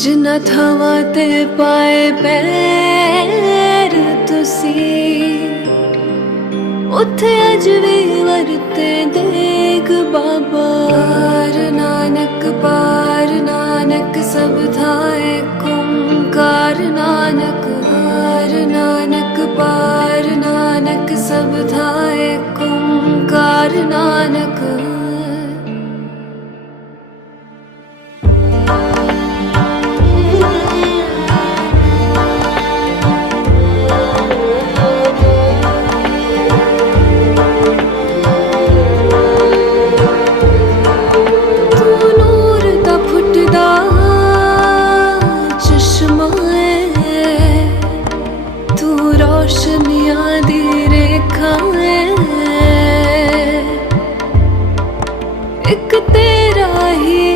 ਜਿਨਾ ਥਾਵਾਂ ਤੇ ਪਾਏ ਪੈਰ ਤੁਸੀਂ ਉੱਥੇ ਅਜ ਵੀ ਵਰਤੇ ਦੇਗ ਬਾਬਾ ਨਾਨਕ ਪਾਰ ਨਾਨਕ ਸਭ ਥਾਏ ਕੁੰਕਾਰ ਨਾਨਕ ਹਰ ਨਾਨਕ ਪਾਰ ਨਾਨਕ ਸਭ ਥਾਏ ਕੁੰਕਾਰ ਨਾਨਕ ਰੋਸ਼ਨੀਆਂ ਦੀ ਰੇਖਾ ਹੈ ਇੱਕ ਤੇਰਾ ਹੀ